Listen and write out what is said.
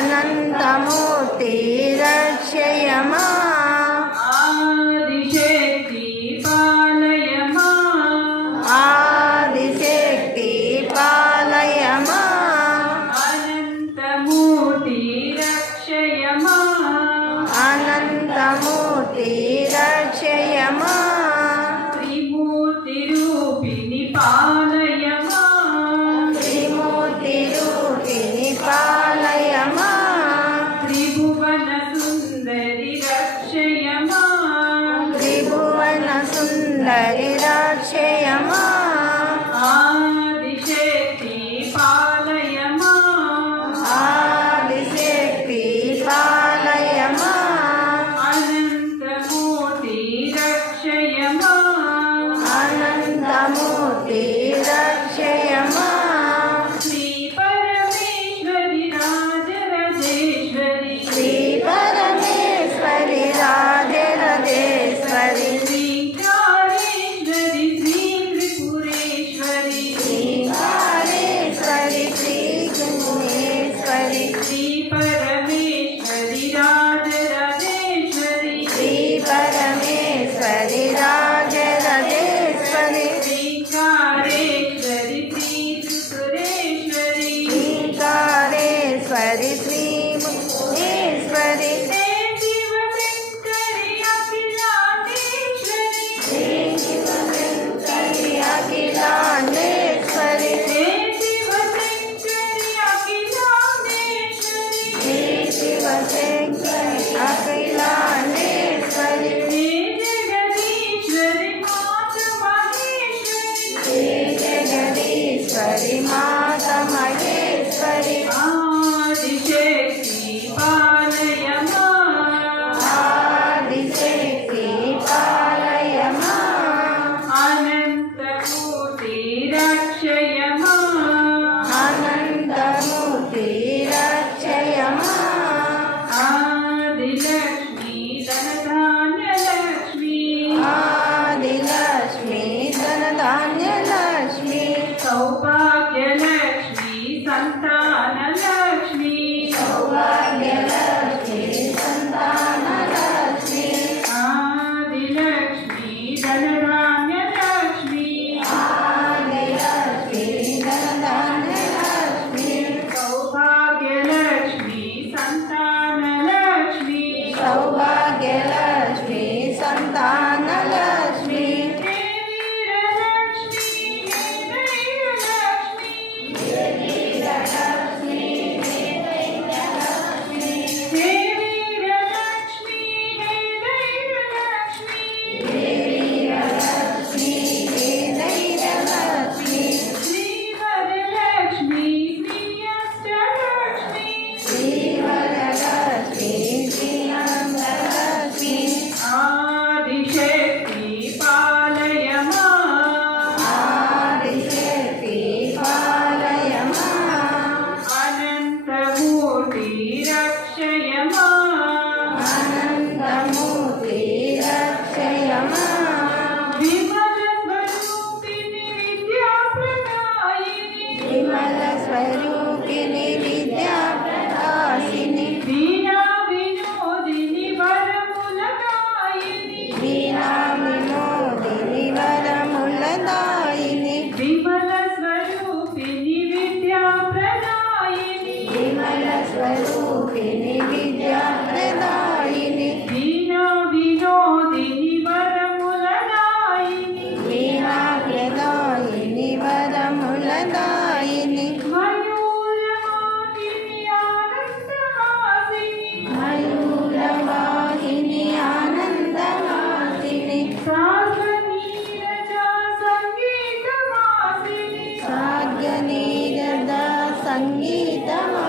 अनन्तमूर्ति रक्षय मा సంగీతమా